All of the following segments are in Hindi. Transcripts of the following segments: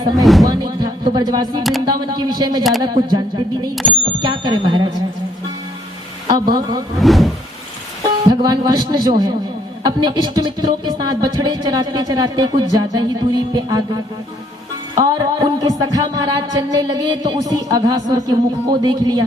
समय हुआ नहीं था, तो ब्रजवासी वृंदावन के विषय में ज्यादा कुछ जानते भी नहीं थे। अब क्या करें महाराज। अब भगवान कृष्ण जो है अपने इष्ट मित्रों के साथ बछड़े चराते चराते कुछ ज्यादा ही दूरी पे आ गए और उनके सखा महाराज चलने लगे तो उसी अघासुर के मुख को देख लिया,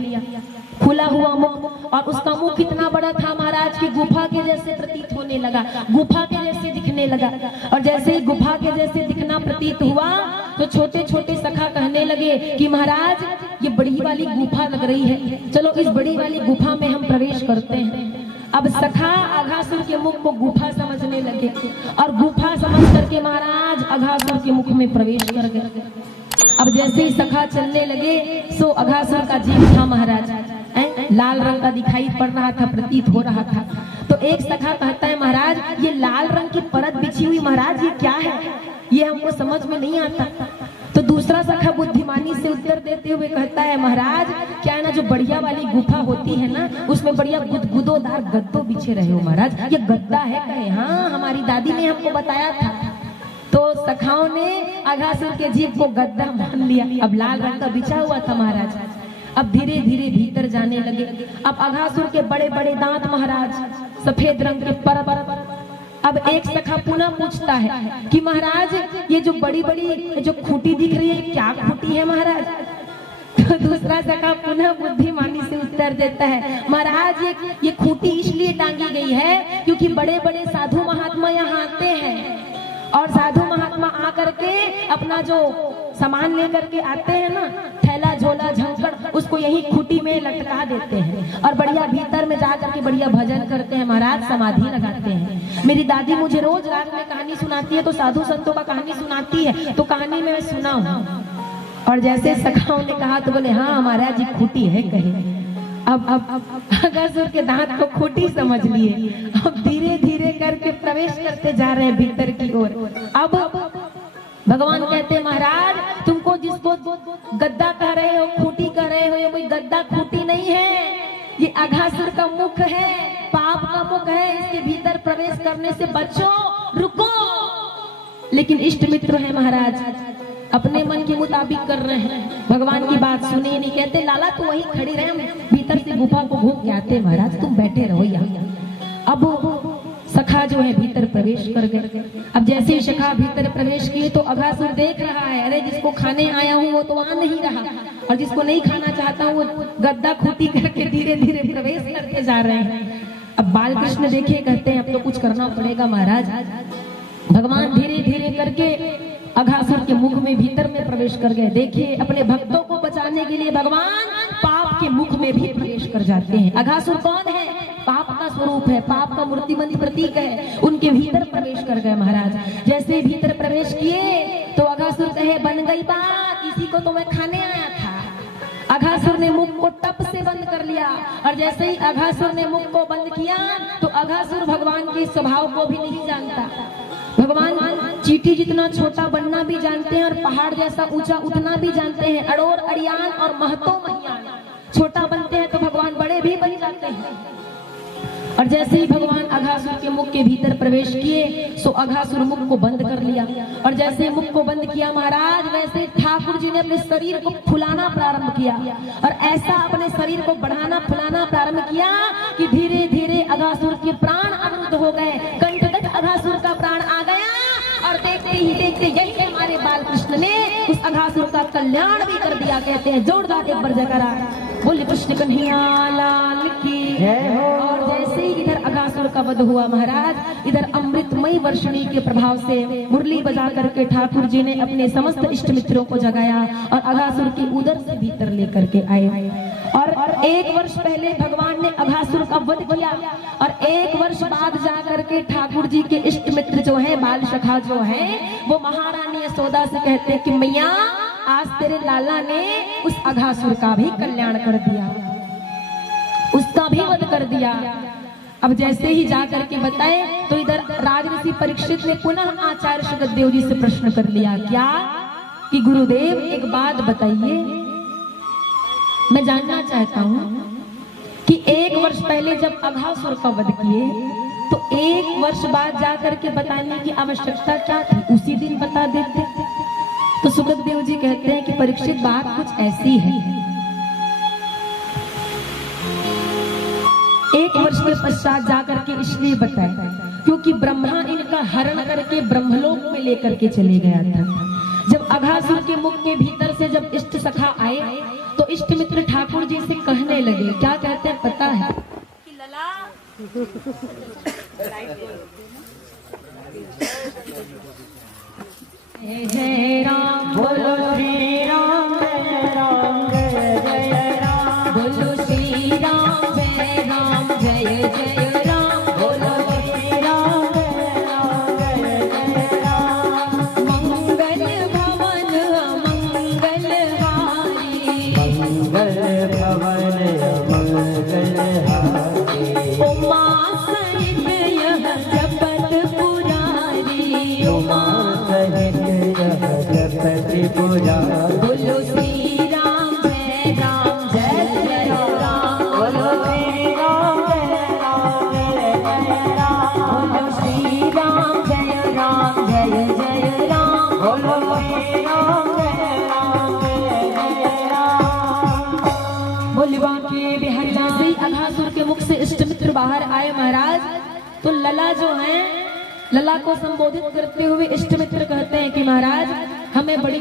खुला हुआ मुख, और उसका मुख इतना बड़ा था महाराज की गुफा के जैसे प्रतीत होने लगा, गुफा के जैसे दिखने लगा। और जैसे ही गुफा के जैसे दिखना प्रतीत हुआ तो छोटे छोटे सखा कहने लगे कि महाराज ये बड़ी वाली गुफा लग रही है, चलो इस बड़ी वाली गुफा में हम प्रवेश करते हैं। अब सखा अघासुर के मुख को गुफा समझने लगे और गुफा समझ करके महाराज अघासुर के मुख में प्रवेश कर गए। अब जैसे ही सखा चलने लगे सो अघासुर का जीव था महाराज लाल रंग का दिखाई पड़ रहा था, प्रतीत हो रहा था। तो एक सखा कहता है महाराज ये लाल रंग की परत बिछी हुई महाराज ये क्या है, ये हमको समझ में नहीं आता। तो दूसरा सखा बुद्धिमानी से उत्तर देते हुए कहता है महाराज क्या है ना, जो बढ़िया वाली गुफा होती है ना उसमें बढ़िया गुदगुदोदार गद्दो बिछे रहे हो महाराज, ये गद्दा है कहे। हाँ हमारी दादी ने हमको बताया था। तो सखाओं ने अघासुर के जीव को गद्दा मान लिया। अब लाल रंग का बिछा हुआ था महाराज। अब धीरे धीरे भीतर जाने लगे। अब अघासुर के बड़े बड़े दांत महाराज, सफेद रंग के पर। अब एक सखा पुनः पूछता है कि महाराज ये जो बड़ी बड़ी जो खूंटी दिख रही है क्या खूंटी है महाराज। तो दूसरा सखा पुनः बुद्धिमानी से उत्तर देता है महाराज ये खूंटी इसलिए टांगी गई है क्योंकि बड़े बड़े साधु महात्मा यहाँ आते हैं और साधु महात्मा आकर के अपना जो सामान लेकर के आते हैं ना, थैला झोला झंकड़, उसको यही खूंटी में लटका देते हैं और बढ़िया भीतर में जाकर के बढ़िया भजन करते हैं महाराज, समाधि लगाते हैं। मेरी दादी मुझे रोज रात में कहानी सुनाती है, तो साधु संतों का कहानी सुनाती है, तो कहानी में मैं सुना हूँ। और जैसे सखाओं ने कहा तो बोले हाँ महाराज जी खूंटी है कहे। अब अघासुर के दांत को खूंटी समझ लिए। अब धीरे धीरे करके प्रवेश करते जा रहे हैं भीतर की ओर। अब भगवान कहते हैं महाराज तुमको जिसको गद्दा कह रहे हो, खूंटी कह रहे हो, ये कोई गद्दा खूंटी नहीं है, ये अघासुर का मुख है, पाप का मुख है, इसके भीतर प्रवेश करने से बचो, रुको। लेकिन इष्ट मित्र है महाराज, अपने मन के मुताबिक कर रहे हैं, भगवान की बात सुने नहीं, कहते लाला तू वहीं खड़ी रहे, हम भीतर से गुफा को घूम के आते महाराज, तुम बैठे रहो यहाँ। अब सखा जो है भीतर प्रवेश कर गए। अब जैसे ही सखा भीतर प्रवेश किए तो अघासुर देख रहा है, अरे जिसको खाने आया हूँ वो तो आ नहीं रहा और जिसको नहीं खाना चाहता हूँ वो गद्दा खूंटी करके धीरे धीरे प्रवेश करके जा रहे हैं। अब बाल कृष्ण देखे कहते हैं अब तो कुछ करना पड़ेगा महाराज। भगवान धीरे धीरे करके अघासुर के मुख में भीतर में प्रवेश कर गए। देखिए अपने भक्तों को बचाने के लिए भगवान पाप के मुख में भी प्रवेश कर जाते हैं। अघासुर कौन है? पाप का स्वरूप है, पाप का मूर्तिमंत प्रतीक है, उनके भीतर प्रवेश कर गए महाराज। जैसे भीतर प्रवेश किए तो अघासुर कहे बन गई बात, इसी को तो मैं खाने आया था। अघासुर ने मुख को टप से बंद कर लिया और जैसे ही अघासुर ने मुख को बंद किया तो अघासुर भगवान के स्वभाव को भी नहीं जानता। भगवान चींटी जितना छोटा बनना भी जानते हैं और पहाड़ जैसा ऊंचा उठना भी जानते हैं। अड़ोर अड़ियान और महतो महियान, छोटा बनते हैं तो भगवान बड़े भी बन जाते हैं। और जैसे ही भगवान अघासुर के मुख के भीतर प्रवेश किए सो अघासुर मुख को बंद कर लिया और जैसे मुख को बंद किया महाराज वैसे ठाकुर जी ने अपने शरीर को फुलाना प्रारंभ किया और ऐसा अपने शरीर को बढ़ाना फुलाना प्रारंभ किया कि धीरे धीरे अघासुर के प्राण अवरुद्ध हो गए, कंठगत अघासुर का प्राण आ गया और देखते ही देखते यही हमारे बाल कृष्ण ने उस अघासुर का कल्याण भी कर दिया। कहते हैं जोरदार एक बार जयकारा बोले कृष्ण कन्हैया लाल की। और जैसे ही इधर अघासुर का वध हुआ महाराज, इधर अमृतमयी वर्षणी के प्रभाव से मुरली बजा करके ठाकुर जी ने अपने समस्त इष्ट मित्रों को जगाया और अघासुर की उदर से भीतर लेकर के आए। और 1 वर्ष पहले भगवान ने अघासुर का वध किया और 1 वर्ष बाद जाकर के ठाकुर जी के इष्ट मित्र जो है बाल सखा जो है वो महारानी यशोदा से कहते हैं कि मैया आज तेरे लाला ने उस अघासुर का भी कल्याण कर दिया, उसका भी वध कर दिया। अब जैसे ही जाकर के बताए तो इधर राजऋषि परीक्षित ने पुनः आचार्य सुगदेव जी से प्रश्न कर लिया क्या कि गुरुदेव एक बात बताइए, मैं जानना चाहता हूँ कि 1 वर्ष पहले जब अघासुर का वध किए तो 1 वर्ष बाद जाकर के बताने की आवश्यकता क्या थी, उसी दिन बता देते। तो सुखदेव जी कहते हैं कि परीक्षित बात कुछ ऐसी है। 1 वर्ष के पश्चात जाकर के इसलिए बताया क्योंकि ब्रह्मा इनका हरण करके ब्रह्मलोक में लेकर के चले गया था। जब अघासुर के मुख के भीतर से जब इष्ट सखा आए तो इष्ट मित्र ठाकुर जी से कहने लगे, क्या कहते हैं पता है कि लला जय राम बोलो श्री राम जय राम जय जय राम बोलो श्री राम जय राम जय जय राम बोलो श्री राम जय राम जय जय राम मंगल भवन अमंगल हारी मंगल भवन अमंगल हारी उमा सहित यह जपत पुरारी उमा बोलो श्री राम जय जय राम बोलो श्री राम जय राम बोलो श्री राम जय राम बोलो श्री राम जय राम। बोले बांके बिहारी जैसे ही अघासुर के मुख से इष्ट मित्र बाहर आए महाराज, तो लला जो है, लला को संबोधित करते हुए इष्ट मित्र कहते हैं कि महाराज हमें बड़ी